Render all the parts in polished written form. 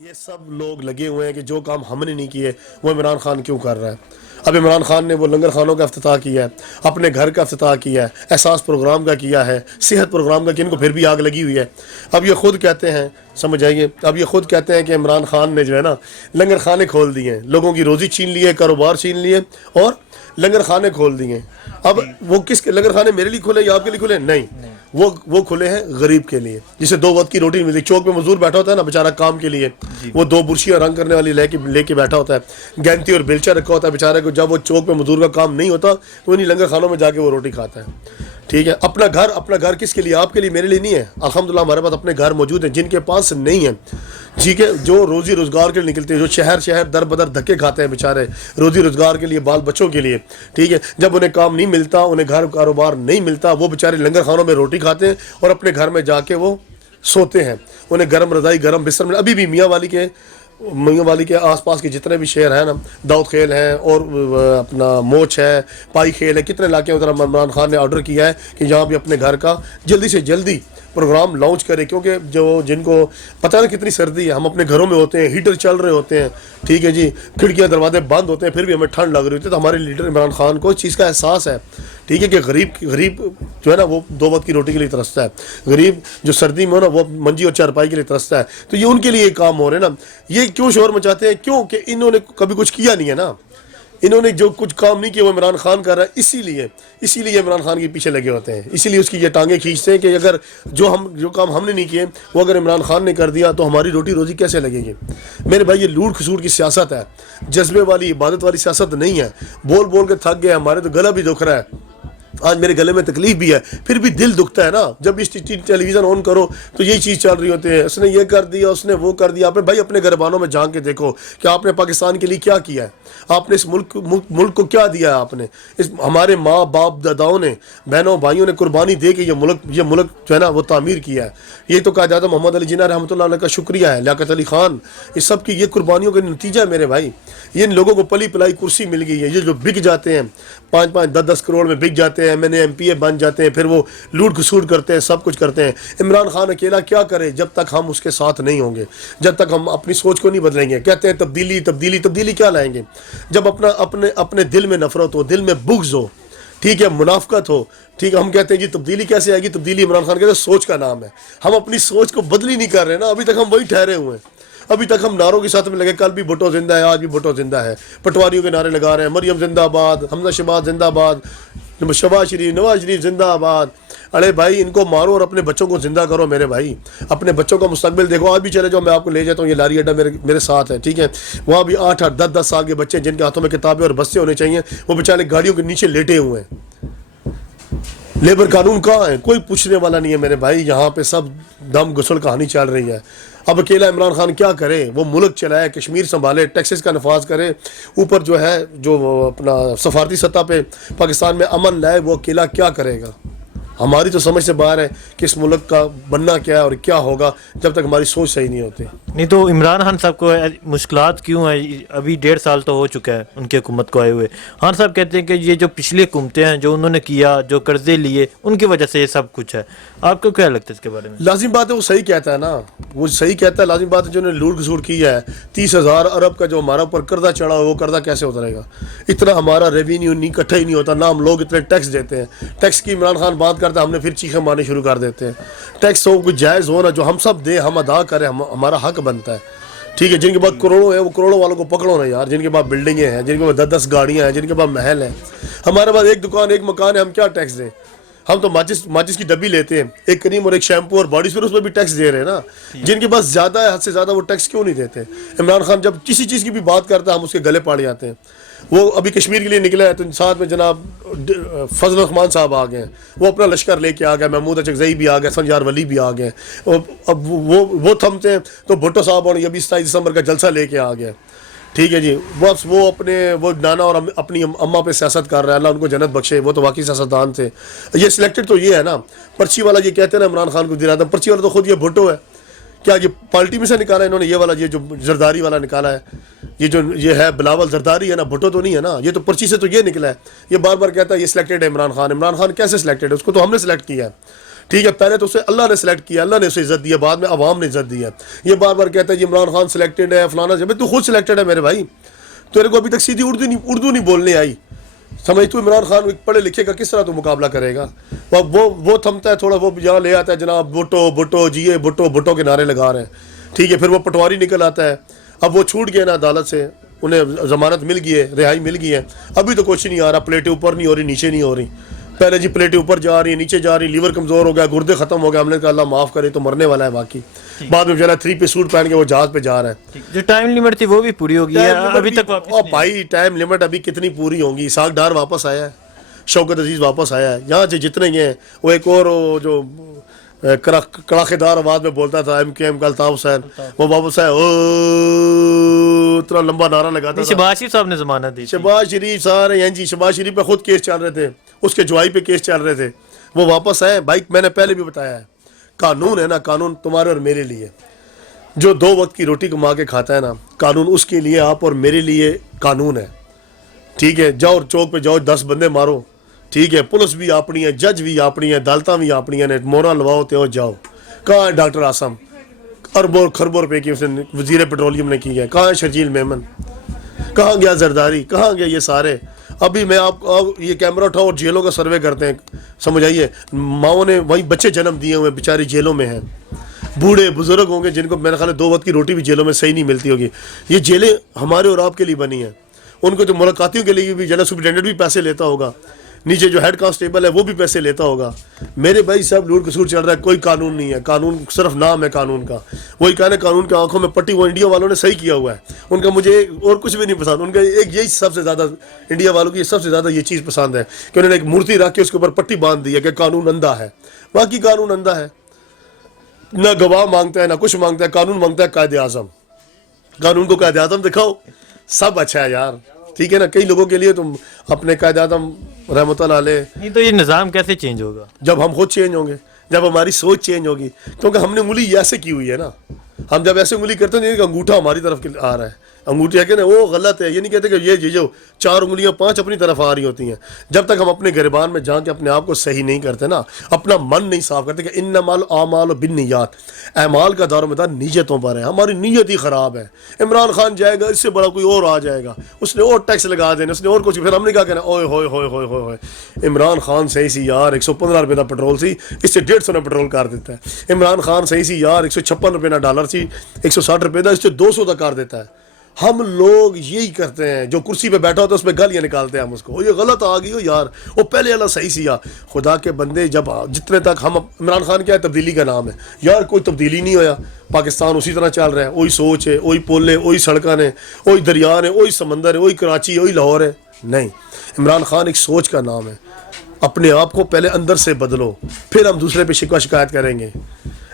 یہ سب لوگ لگے ہوئے ہیں کہ جو کام ہم نے نہیں کیے وہ عمران خان کیوں کر رہا ہے. اب عمران خان نے وہ لنگر خانوں کا افتتاح کیا ہے, اپنے گھر کا افتتاح کیا ہے, احساس پروگرام کا کیا ہے, صحت پروگرام کا, کہ ان کو پھر بھی آگ لگی ہوئی ہے. اب یہ خود کہتے ہیں, سمجھ آئیے, اب یہ خود کہتے ہیں کہ عمران خان نے جو ہے نا لنگر خانے کھول دیے ہیں, لوگوں کی روزی چھین لی ہے, کاروبار چھین لیے اور لنگر خانے کھول دیے. اب وہ کس کے لنگر خانے, میرے لیے کھلے یا آپ کے لیے کھلے؟ نہیں, وہ کھلے ہیں غریب کے لیے, جسے 2 وقت کی روٹی نہیں ملتی. چوک پہ مزدور بیٹھا ہوتا ہے نا بیچارہ کام کے لیے, وہ 2 برشیاں رنگ کرنے والی لے کے بیٹھا ہوتا ہے, گینتی اور بیلچا رکھا ہوتا ہے بیچارے کو. جب وہ چوک پہ مزدور کا کام نہیں ہوتا تو انہیں لنگر خانوں میں جا کے وہ روٹی کھاتا ہے. ٹھیک ہے, اپنا گھر کس کے لیے؟ آپ کے لیے, میرے لیے نہیں ہے. الحمدللہ ہمارے پاس اپنے گھر موجود ہیں. جن کے پاس نہیں ہیں, ٹھیک ہے, جو روزی روزگار کے لیے نکلتے ہیں, جو شہر در بدر دھکے کھاتے ہیں بیچارے روزی روزگار کے لیے, بال بچوں کے لیے, ٹھیک ہے, جب انہیں کام نہیں ملتا, انہیں گھر کاروبار نہیں ملتا, وہ بیچارے لنگر خانوں میں روٹی کھاتے ہیں اور اپنے گھر میں جا کے وہ سوتے ہیں. انہیں گرم رضائی, گرم بستر میں. ابھی بھی میاں والی کے آس پاس کے جتنے بھی شہر ہیں نا, داؤد خیل ہیں اور اپنا موچ ہے, پائی خیل ہے, کتنے علاقے ادھر عمران خان نے آرڈر کیا ہے کہ جہاں بھی اپنے گھر کا جلدی سے جلدی پروگرام لانچ کرے. کیونکہ جن کو پتہ نہیں کتنی سردی ہے, ہم اپنے گھروں میں ہوتے ہیں, ہیٹر چل رہے ہوتے ہیں, ٹھیک ہے جی, کھڑکیاں دروازے بند ہوتے ہیں, پھر بھی ہمیں ٹھنڈ لگ رہی ہوتی ہے. تو ہمارے لیڈر عمران خان کو اس چیز کا احساس ہے, ٹھیک ہے, کہ غریب جو ہے نا وہ 2 وقت کی روٹی کے لیے ترستا ہے. غریب جو سردی میں ہو نا وہ منجی اور چارپائی کے لیے ترستا ہے. تو یہ ان کے لیے کام ہو رہے ہیں نا. یہ کیوں شور مچاتے ہیں؟ کیوں کہ انہوں نے کبھی کچھ کیا نہیں ہے نا. انہوں نے جو کچھ کام نہیں کیا وہ عمران خان کر رہا ہے. اسی لیے عمران خان کے پیچھے لگے ہوتے ہیں, اسی لیے اس کی یہ ٹانگیں کھینچتے ہیں کہ اگر جو کام ہم نے نہیں کیے وہ اگر عمران خان نے کر دیا تو ہماری روٹی روزی کیسے لگے گی؟ میرے بھائی, یہ لوٹ کھسوٹ کی سیاست ہے, جذبے والی عبادت والی سیاست نہیں ہے. بول کے تھک گئے, ہمارے تو گلا بھی دکھ رہا ہے, آج میرے گلے میں تکلیف بھی ہے, پھر بھی دل دکھتا ہے نا. جب اس ٹیلی ویژن آن کرو تو یہی چیز چل رہی ہوتی ہے, اس نے یہ کر دیا, اس نے وہ کر دیا. آپ نے بھائی اپنے گھربانوں میں جان کے دیکھو کہ آپ نے پاکستان کے لیے کیا کیا ہے, آپ نے اس ملک کو کیا دیا ہے. آپ نے ہمارے ماں باپ داداؤں نے, بہنوں بھائیوں نے قربانی دے کے یہ ملک جو ہے نا وہ تعمیر کیا ہے. یہ تو کہا جاتا ہے محمد علی جناح رحمۃ اللہ علیہ کا شکریہ ہے, لیاقت علی خان, اس سب کی یہ قربانیوں کا نتیجہ ہے میرے بھائی. یہ ان لوگوں کو پلی پلائی کرسی مل گئی ہے. یہ جو بک جاتے ہیں 5-5 10-10 کروڑ میں بک جاتے ہیں, MNA بن جاتے ہیں, پھر وہ لوٹ کھسوٹ کرتے ہیں, سب کچھ کرتے ہیں. عمران خان اکیلا کیا کرے جب تک ہم اس کے ساتھ نہیں ہوں گے, جب تک ہم اپنی سوچ کو نہیں بدلیں گے. کہتے ہیں تبدیلی کیا لائیں گے جب اپنے دل میں نفرت ہو, دل میں بغض ہو, ٹھیک ہے, منافقت ہو, ٹھیک ہے. ہم کہتے ہیں جی تبدیلی کیسے آئے گی؟ تبدیلی عمران خان کہتے ہیں سوچ کا نام ہے. ہم اپنی سوچ کو بدلی نہیں کر رہے نا, ابھی تک ہم وہی ٹھہرے ہوئے ہیں. ابھی تک ہم نعروں کے ساتھ میں لگے, کل بھی بھٹو زندہ ہے, آج بھی بھٹو زندہ ہے, پٹواریوں کے نعرے لگا رہے ہیں, مریم زندہ آباد, حمزہ شہباز زندہ آباد, شہباز شریف, نواز شریف زندہ آباد. ارے بھائی ان کو مارو اور اپنے بچوں کو زندہ کرو میرے بھائی, اپنے بچوں کا مستقبل دیکھو. آج بھی چلے جاؤ, میں آپ کو لے جاتا ہوں, یہ لاری اڈا میرے ساتھ ہے, ٹھیک ہے. وہاں بھی 8-8 10-10 سال کے بچے جن کے ہاتھوں میں کتابیں اور بستے ہونے چاہیے, وہ بیچارے گاڑیوں کے نیچے لیٹے ہوئے ہیں. لیبر قانون کہاں ہے؟ کوئی پوچھنے والا نہیں ہے میرے بھائی. یہاں پہ سب دم گسل کہانی چل رہی ہے. اب اکیلا عمران خان کیا کرے؟ وہ ملک چلائے, کشمیر سنبھالے, ٹیکسز کا نفاذ کرے, اوپر جو ہے جو اپنا سفارتی سطح پہ پاکستان میں امن لائے, وہ اکیلا کیا کرے گا؟ ہماری تو سمجھ سے باہر ہے کہ اس ملک کا بننا کیا ہے اور کیا ہوگا جب تک ہماری سوچ صحیح نہیں ہوتی. نہیں تو عمران خان صاحب کو مشکلات کیوں ہیں؟ ابھی 1.5 سال تو ہو چکا ہے ان کی حکومت کو آئے ہوئے. خان صاحب کہتے ہیں کہ یہ جو پچھلی حکومتیں ہیں, جو انہوں نے کیا, جو قرضے لیے, ان کی وجہ سے یہ سب کچھ ہے. آپ کو کیا لگتا ہے اس کے بارے میں؟ لازم بات ہے, وہ صحیح کہتا ہے نا, وہ صحیح کہتا ہے. لازم بات ہے, جو انہوں نے لوٹ کھسوٹ کیا ہے, 30,000 ارب کا جو ہمارا اوپر قرضہ چڑھا ہو, وہ قرضہ کیسے اترے گا؟ اتنا ہمارا ریونیو نہیں اکٹھا ہی نہیں ہوتا, نہ ہم لوگ اتنے ٹیکس دیتے ہیں. ٹیکس کی عمران خان بات کرتا ہے, ہم نے پھر چیخیں مارنے شروع کر دیتے ہیں. ٹیکس ہو کچھ جائز ہو نا, جو ہم سب دیں, ہم ادا کریں, ہمارا حق بنتا ہے, ٹھیک ہے. جن کے پاس کروڑوں ہیں وہ کروڑوں والوں کو پکڑو نا یار, جن کے پاس بلڈنگیں ہیں, جن کے پاس 10-10 گاڑیاں ہیں, جن کے پاس محل ہیں. ہمارے پاس ایک دکان ایک مکان ہے, ہم کیا ٹیکس دیں؟ ہم تو ماچس کی ڈبی لیتے ہیں, ایک کریم اور ایک شیمپو اور باڈی اسپرے, اس پہ بھی ٹیکس دے رہے ہیں نا. جن کے پاس زیادہ ہے, حد سے زیادہ, وہ ٹیکس کیوں نہیں دیتے؟ عمران خان جب کسی چیز کی بھی بات کرتا ہے ہم اس کے گلے پاڑ جاتے ہیں. وہ ابھی کشمیر کے لیے نکلا ہے تو ساتھ میں جناب فضل الرحمان صاحب آ گئے ہیں, وہ اپنا لشکر لے کے آ گئے, محمود اچکزئی بھی آ گئے, سنجار ولی بھی آ گئے. اب وہ تھمتے ہیں تو بھٹو صاحب اور ابھی 27 دسمبر کا جلسہ لے کے آ گئے, ٹھیک ہے جی. بس وہ نانا اور اپنی اماں پہ سیاست کر رہا ہے, اللہ ان کو جنت بخشے, وہ تو واقعی سیاستدان تھے. یہ سلیکٹڈ تو یہ ہے نا, پرچی والا یہ کہتے ہیں نا عمران خان کو دلا دیں, پرچی والا تو خود یہ بھٹو ہے. کیا یہ پارٹی میں سے نکالا ہے انہوں نے؟ یہ والا, یہ جو زرداری والا نکالا ہے, یہ ہے بلاول زرداری ہے نا, بھٹو تو نہیں ہے نا. یہ تو پرچی سے تو یہ نکلا ہے. یہ بار بار کہتا ہے یہ سلیکٹڈ ہے عمران خان. عمران خان کیسے سلیکٹڈ ہے؟ اس کو تو ہم نے سلیکٹ کیا ہے, ٹھیک ہے، پہلے تو اسے اللہ نے سلیکٹ کیا، اللہ نے اسے عزت دی ہے، بعد میں عوام نے عزت دی ہے. یہ بار بار کہتا ہے جی عمران خان سلیکٹڈ ہے فلانا، جب تو خود سلیکٹڈ ہے میرے بھائی. تیرے کو ابھی تک سیدھی اردو نہیں بولنے آئی، سمجھ تو عمران خان پڑھے لکھے کا کس طرح تو مقابلہ کرے گا؟ وہ تھمتا ہے تھوڑا، وہ یہاں لے آتا ہے جناب بھٹو بھٹو جیے بھٹو بھٹو کے نعرے لگا رہے ہیں. ٹھیک ہے، پھر وہ پٹواری نکل آتا ہے. اب وہ چھوٹ گئے نا عدالت سے، انہیں ضمانت مل گئی ہے، رہائی مل گئی ہے. ابھی تو کچھ نہیں آ رہا، پلیٹیں اوپر نہیں ہو رہی نیچے نہیں ہو رہی. پہلے جی پلیٹیں اوپر جا رہی ہیں نیچے جا رہی، لیور کمزور ہو گیا، گردے ختم ہو گیا. ہم نے کہا اللہ معاف کرے، تو مرنے والا ہے باقی. بعد میں چلا 3 پیس سوٹ پہن کے وہ جہاز پہ جا رہا ہے. جو ٹائم لمٹ تھی وہ بھی پوری ہو گئی ہے ابھی تک واپس اور بھائی ٹائم لمٹ ابھی کتنی پوری ہوں گی؟ اسحاق ڈار واپس آیا ہے، شوکت عزیز واپس آیا ہے، یہاں سے جتنے ہیں. وہ ایک اور جو کڑاکے دار آواز میں بولتا تھا MKM کا الطاف حسین، وہ واپس آیا، اتنا لمبا نعرہ لگاتا تھا. شہباز شریف صاحب نے ضمانت دی. شہباز شریف سارے ہیں جی، شہباز شریف پہ خود کیس چل رہے تھے، اس کے جوائی پہ کیس چل رہے تھے، وہ واپس آئے. بھائی میں نے پہلے بھی بتایا ہے، قانون ہے نا، قانون تمہارے اور میرے لیے. جو 2 وقت کی روٹی کما کے کھاتا ہے نا، قانون اس کے لیے آپ اور میرے لیے قانون ہے. ٹھیک ہے، جاؤ چوک پہ جاؤ 10 بندے مارو، ٹھیک ہے، پولیس بھی اپنی ہے، جج بھی اپنی ہے، عدالتاں بھی اپنی ہیں، مورا لواؤ تے جاؤ. کہاں ہے ڈاکٹر آسم؟ اربوں خربوں روپے کی اس نے وزیر پیٹرولیم نے کی ہے. کہاں ہے شرجیل میمن؟ کہاں گیا زرداری؟ کہاں گیا یہ سارے؟ ابھی میں آپ یہ کیمرہ اٹھاؤ اور جیلوں کا سروے کرتے ہیں، سمجھ آئیے. ماؤں نے وہیں بچے جنم دیے ہوئے بیچاری جیلوں میں ہیں، بوڑھے بزرگ ہوں گے جن کو میرے خیال ہے 2 وقت کی روٹی بھی جیلوں میں صحیح نہیں ملتی ہوگی. یہ جیلیں ہمارے اور آپ کے لیے بنی ہیں. ان کو جو ملاقاتیوں کے لیے بھی جنرل سپرنٹینڈنٹ بھی پیسے لیتا ہوگا، نیچے جو ہیڈ کانسٹیبل ہے وہ بھی پیسے لیتا ہوگا. میرے بھائی سب لوٹ کسور چل رہا ہے، کوئی قانون نہیں ہے. قانون صرف نام ہے قانون کا. وہی کہنا قانون کے آنکھوں میں پٹی، وہ انڈیا والوں نے صحیح کیا ہوا ہے. ان کا مجھے اور کچھ بھی نہیں پسند، ان کا ایک یہی سب سے زیادہ، انڈیا والوں کی سب سے زیادہ یہ چیز پسند ہے کہ انہوں نے ایک مورتی رکھ کے اس کے اوپر پٹی باندھ دی ہے کہ قانون اندھا ہے. باقی قانون اندھا ہے، نہ گواہ مانگتا ہے نہ کچھ مانگتا ہے. قانون مانگتا ہے قائد اعظم. قانون کو قائد اعظم دکھاؤ، سب اچھا ہے یار. ٹھیک ہے نا، کئی لوگوں کے لیے تم اپنے قائد اعظم رحمۃ اللہ علیہ. نہیں تو یہ نظام کیسے چینج ہوگا؟ جب ہم خود چینج ہوں گے، جب ہماری سوچ چینج ہوگی. کیونکہ ہم نے انگلی ایسے کی ہوئی ہے نا، ہم جب ایسے انگلی کرتے ہیں کہ انگوٹھا ہماری طرف آ رہا ہے، انگوٹھی ہے کہ نا، وہ غلط ہے. یہ نہیں کہتے کہ یہ جو 4 انگلیاں 5 اپنی طرف آ رہی ہوتی ہیں. جب تک ہم اپنے گریبان میں جا کے اپنے آپ کو صحیح نہیں کرتے نا، اپنا من نہیں صاف کرتے کہ انما الاعمال بالنیات، اعمال کا دار و مدار نیتوں پر ہے. ہماری نیت ہی خراب ہے. عمران خان جائے گا، اس سے بڑا کوئی اور آ جائے گا، اس نے اور ٹیکس لگا دینا، اس نے اور کچھ. پھر ہم نے کہا کہ نا اوئے ہوئے ہوئے ہوئے ہوئے ہوئے، عمران خان صحیح سی یار 115 روپے کا پیٹرول سی، اس سے 150 میں پیٹرول کر دیتا ہے. عمران خان صحیح سی یار 156 روپے کا ڈالر سی، 160 روپے کا، اس سے 200 کا کر دیتا ہے. ہم لوگ یہی کرتے ہیں، جو کرسی پہ بیٹھا ہوتا ہے اس پہ گالیاں نکالتے ہیں ہم اس کو، یہ غلط آ گئی ہو یار، وہ پہلے اللہ صحیح سی یار. خدا کے بندے، جب جتنے تک ہم، عمران خان کیا ہے، تبدیلی کا نام ہے یار، کوئی تبدیلی نہیں ہویا. پاکستان اسی طرح چل رہا ہے، وہی سوچ ہے، وہی پل ہے، وہی سڑکیں ہیں، وہی دریا ہیں، وہی سمندر ہے، وہی کراچی ہے، وہی لاہور ہے. نہیں، عمران خان ایک سوچ کا نام ہے. اپنے آپ کو پہلے اندر سے بدلو، پھر ہم دوسرے پہ شکوہ شکایت کریں گے.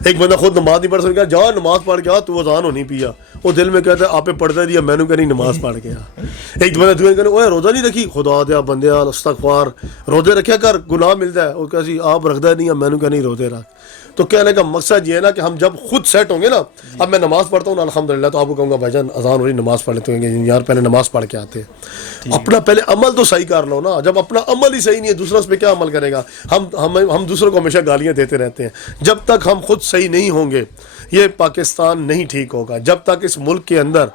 ایک بندہ خود نماز نہیں پڑھ سکتا، جا نماز پڑھ کے آ، تو اذان ہو نہیں پیا، وہ دل میں کہتا ہے آپ پڑھتا دیا، میں نے کہا نہیں نماز پڑھ کے آ. ایک بندہ دوسرے کہنے اوے روزہ نہیں رکھی، خدا دیا بندے استغفار، روزے رکھیا کر، گناہ ملتا ہے. وہ کہا آپ رکھتا نہیں ہے، میں نے کہا نہیں روزے رکھ. تو کہنے کا مقصد یہ ہے نا کہ ہم جب خود سیٹ ہوں گے نا، اب میں نماز پڑھتا ہوں نا الحمدللہ، تو آپ کو کہوں گا بھائی جان اذان ہو رہی، نماز پڑھ لیتے ہیں یار، پہلے نماز پڑھ کے آتے ہیں. اپنا پہلے عمل تو صحیح کر لو نا. جب اپنا عمل ہی صحیح نہیں ہے، دوسرا اس پہ کیا عمل کرے گا؟ ہم دوسروں کو ہمیشہ گالیاں دیتے رہتے ہیں. جب تک ہم خود صحیح نہیں ہوں گے، یہ پاکستان نہیں ٹھیک ہوگا. جب تک اس ملک کے اندر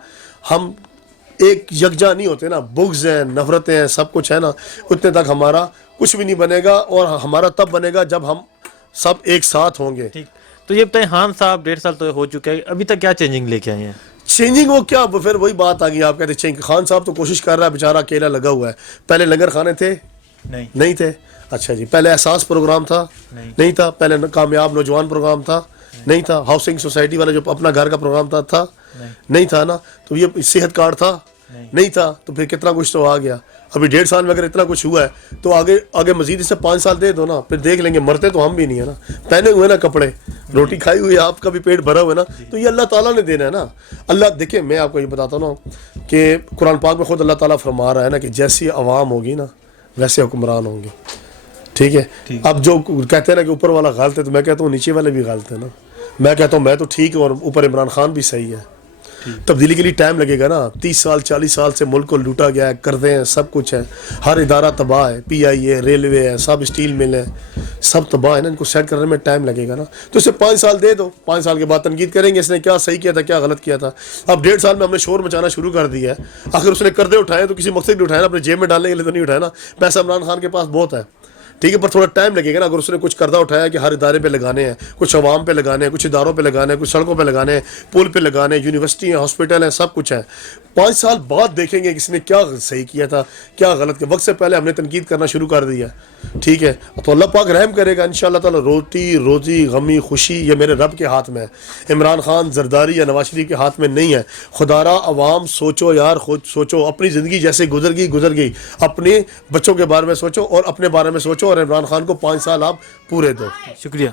ہم ایک یکجا نہیں ہوتے نا، بغض ہیں، نفرتیں ہیں، سب کچھ ہے نا، اتنے تک ہمارا کچھ بھی نہیں بنے گا. اور ہمارا تب بنے گا جب ہم سب ایک ساتھ ہوں گے. ٹھیک، تو یہ بتائیں خان صاحب 1.5 سال تو ہو چکا ہے، ابھی تک کیا چینجنگ لے کے آئے ہیں؟ چینجنگ وہ کیا، پھر وہی بات آ گئی، آپ کہتے ہیں خان صاحب تو کوشش کر رہا ہے، بیچارہ اکیلا لگا ہوا ہے. پہلے لنگر خانے تھے نہیں تھے؟ اچھا جی. پہلے احساس پروگرام تھا نہیں تھا؟ پہلے کامیاب نوجوان پروگرام تھا نہیں تھا؟ ہاؤسنگ سوسائٹی والا جو اپنا گھر کا پروگرام تھا نہیں تھا نا؟ تو یہ صحت کارڈ تھا نہیں تھا؟ تو پھر کتنا کچھ تو آ گیا. ابھی 1.5 سال میں اگر اتنا کچھ ہوا ہے تو آگے مزید اس سے 5 سال دے دو نا، پھر دیکھ لیں گے. مرتے تو ہم بھی نہیں ہے نا، پہنے ہوئے نا کپڑے، روٹی کھائی ہوئی ہے، آپ کا بھی پیٹ بھرا ہوا ہے نا، تو یہ اللہ تعالیٰ نے دینا ہے نا. اللہ دیکھیں، میں آپ کو یہ بتاتا ہوں نا کہ قرآن پاک میں خود اللہ تعالیٰ فرما رہا ہے نا کہ جیسی عوام ہوگی نا ویسے حکمران ہوں گے. ٹھیک ہے. اب جو کہتے ہیں نا کہ اوپر والا غلط ہے، تو میں کہتا ہوں نیچے والے بھی غلط ہے نا. میں کہتا ہوں میں تو ٹھیک ہوں اور اوپر عمران خان بھی صحیح ہے. تبدیلی کے لیے ٹائم لگے گا نا. 30 سال 40 سال سے ملک کو لوٹا گیا ہے, قرضے ہیں, سب کچھ ہے, ہر ادارہ تباہ ہے, پی آئی ہے, ریلوے ہے, سب اسٹیل مل ہے, سب تباہ ہے نا. ان کو سیٹ کرنے میں ٹائم لگے گا نا. تو اسے 5 سال دے دو, 5 سال کے بعد تنقید کریں گے اس نے کیا صحیح کیا تھا کیا غلط کیا تھا. اب 1.5 سال میں ہم نے شور مچانا شروع کر دیا ہے. آخر اس نے قرضے اٹھائے تو کسی مقصد کے اٹھائے نا, اپنے جیب میں ڈالنے کے لیے تو نہیں اٹھایا نا. پیسہ عمران خان کے پاس بہت ہے, ٹھیک ہے, پر تھوڑا ٹائم لگے گا نا. اگر اس نے کچھ قرضہ اٹھایا کہ ہر ادارے پہ لگانے ہیں, کچھ عوام پہ لگانے ہیں, کچھ اداروں پہ لگانے ہیں, کچھ سڑکوں پہ لگانے ہیں, پل پہ لگانے ہیں, یونیورسٹی ہیں, ہاسپٹل ہیں, سب کچھ ہے. 5 سال بعد دیکھیں گے کس نے کیا صحیح کیا تھا کیا غلط کیا. وقت سے پہلے ہم نے تنقید کرنا شروع کر دیا, ٹھیک ہے. تو اللہ پاک رحم کرے گا انشاءاللہ تعالی. روٹی روزی غمی خوشی یہ میرے رب کے ہاتھ میں ہے. عمران خان زرداری یا نواز شریف کے ہاتھ میں نہیں ہے. خدا را عوام سوچو یار, خود سوچو, اپنی زندگی جیسے گزر گئی, اپنے بچوں کے بارے میں سوچو اور اپنے بارے میں سوچو, اور عمران خان کو 5 سال آپ پورے دو. شکریہ.